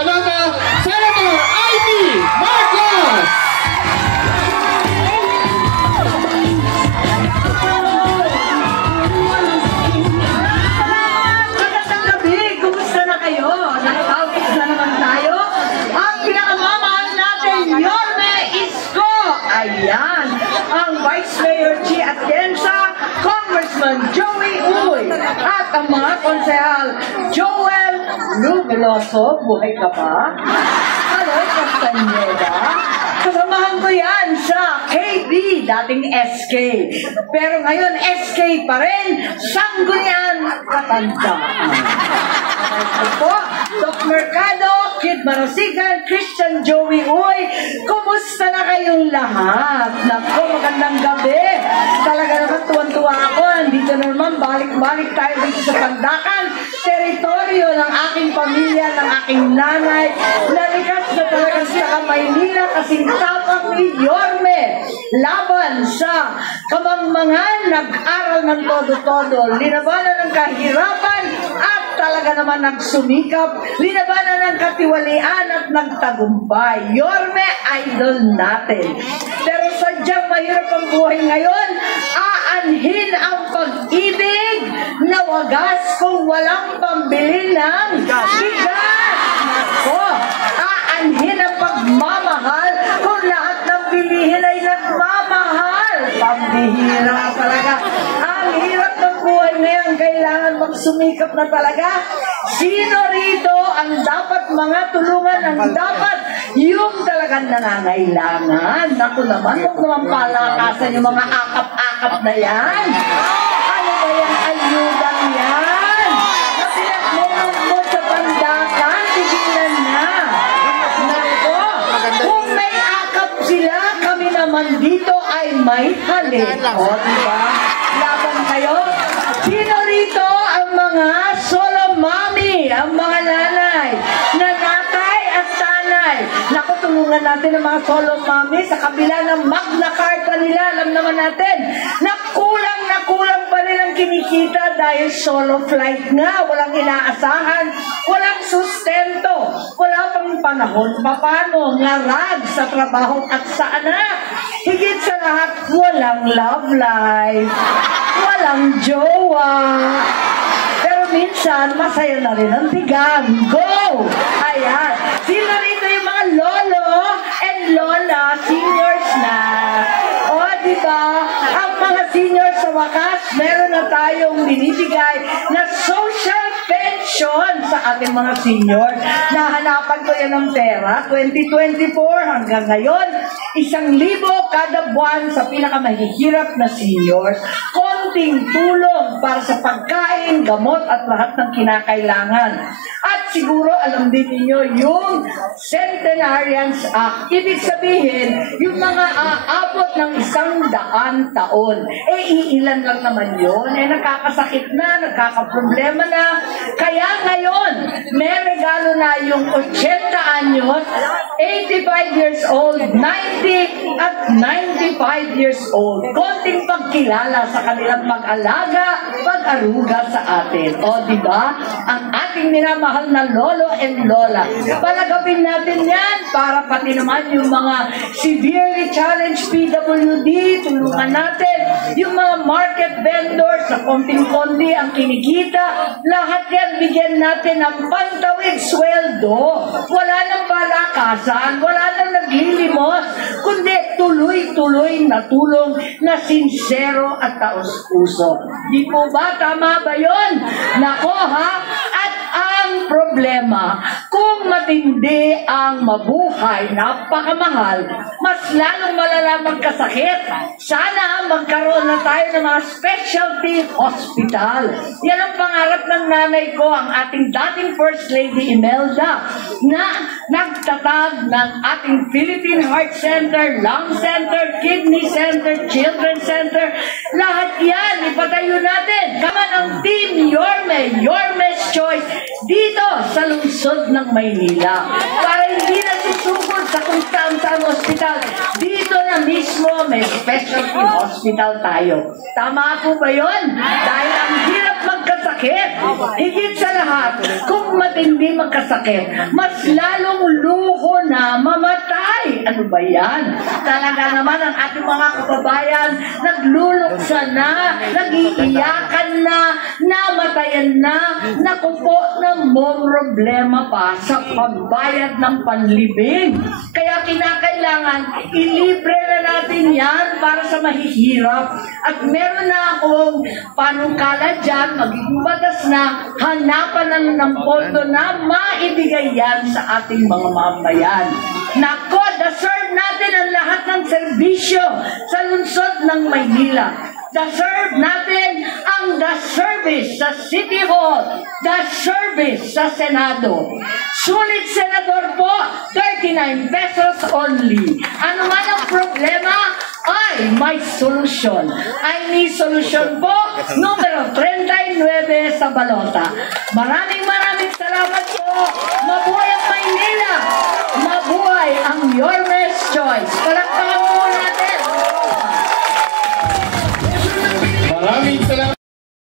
Balota, Senator Ivy Marcos! Magandang gabi! Kumusta na kayo? Nakatapos na naman tayo. Ang pinakamamahal natin, Yorme Isko! Ayan! Ang Vice Mayor Chi Atienza, Congressman Joey Uy, at ang mga konsehal, Joel Rubiloso, buhay ka pa? Aloy Castañeda, kasamahan ko yan sa KB, dating SK. Pero ngayon, SK pa rin, Sanggunian Katandaan. Ito po, Doc Mercado, Kid Marasigan, Christian Joey Uy, kumusta na kayong lahat? Naku, magandang gabi. Talaga naman tuwan-tuwa ako. Dito na naman, balik-balik tayo dito sa Pandakan, teritoryo ng aking pamilya, ng aking nanay. Nalikas na talaga sa Maynila kasing tapang ni Yorme. Laban sa kamangmangan, nag-aral ng todo-todo, linabanan ng kahirapan, at talaga naman nagsumikap, linabanan ng katiwalian at nagtagumpay. Yorme, idol natin. Pero sadyang mahirap ang buhay ngayon, aanhin ang pag-ibig na wagas kung walang pambili ng bigas. Nako, aanhin ang pagmamahal kung lahat ng bilihin ay nagmamahal. Pambihira talaga. Ang hirap ng buhay ngayon, kailangan magsumikap na talaga. Sino rito ang dapat mga tulungan, ang dapat yung talagang nangangailangan? Naku naman, huwag naman palakasan yung mga akap-akap na yan. Ano ba yung ayudang yan? Na pinagmumog mo sa Pandakan, tigilan na. Naku, kung may akap sila, kami naman dito ay may halik. O, diba? Laban kayo. Sino rito ang mga solo mommy, ang mga nanay, nanatay at tanay? Naku, tulungan natin ang mga solo mommy sa kabila ng Magna Carta nila. Alam naman natin na kulang pa rin ang kinikita dahil solo flight nga. Walang inaasahan, walang sustento, wala pang panahon paano, ngarag sa trabaho at sa anak. Higit sa lahat, walang love life, walang jowa. Pero minsan, masaya na rin ang tigang. Go! Ayan. Sino rito yung mga lolo and lola, seniors na? O, diba? Ang mga seniors sa wakas, meron na tayong binibigay na social pension sa ating mga senior. Nahanapan ko yan ng pera. 2024 hanggang ngayon, 1,000 kada buwan sa pinakamahihirap na seniors. Konting tulong para sa pagkain, gamot at lahat ng kinakailangan. At siguro alam din niyo yung Centenarians Act. Ibig sabihin, yung mga aabot ng 100 taon. Iilan lang naman yun. Nakakasakit na, nakakaproblema na. Kaya ngayon, may regalo na yung 80 anyos, 85 years old, 90 at 95 years old. Konting pagkilala sa kanilang pag-alaga, pag-aruga sa atin. O, diba? Ang ating minamahal na lolo and lola. Palagapin natin yan para pati naman yung mga severely challenged PWD, tulungan natin. Yung mga market vendors na konting-konti ang kinikita, lahat yan bigyan natin ng pantawid sweldo. Wala nang palakasan, wala nang naglilimos, kundi tuloy-tuloy na tulong na sincero at taos-puso. Di po ba? Tama ba yun? Nako ha? At ang problema, kung matindi ang mabuhay, napakamahal, mas lalong malalamang kasakit. Sana magkaroon na tayo ng mga specialty hospital. Yan ang pangarap ng nanay ko, ang ating dating First Lady Imelda, na nagtatag ng ating Philippine Heart Center, Lung Center, Kidney Center, Children's Center. Lahat yan, ipatayo natin. Kama ng Team Yorme, Yorme's Choice, dito sa lungsod ng Maynila. Para hindi na susugod sa kung saan hospital, dito na mismo may specialty hospital tayo. Tama po ba yun? Dahil ang hirap magkasakit sakit. Higit sa lahat, kung matindi magkasakit, mas lalong luho na mamatay. Ano ba yan? Talaga naman ang ating mga kababayan, nagluluksa na, nagiiyakan na, namatayan na, naku po na mo problema pa sa pagbayad ng panlibing. Kaya kinakailangan, ilibre na natin yan para sa mahihirap. At meron na akong panukala dyan, magiging batas na, hanapan ng pondo na maibigay yan sa ating mga mambayan. Nako, deserve natin ang lahat ng serbisyo sa lungsod ng Maynila. Deserve natin ang the service sa City Hall, the service sa Senado. Sulit senador po, 39 pesos only. Ano man ang problema, ay may solusyon. Ay may solusyon po, numero 39 sa balota. Maraming salamat po. Mabuhay ang Maynila. Mabuhay ang Yorme's Choice.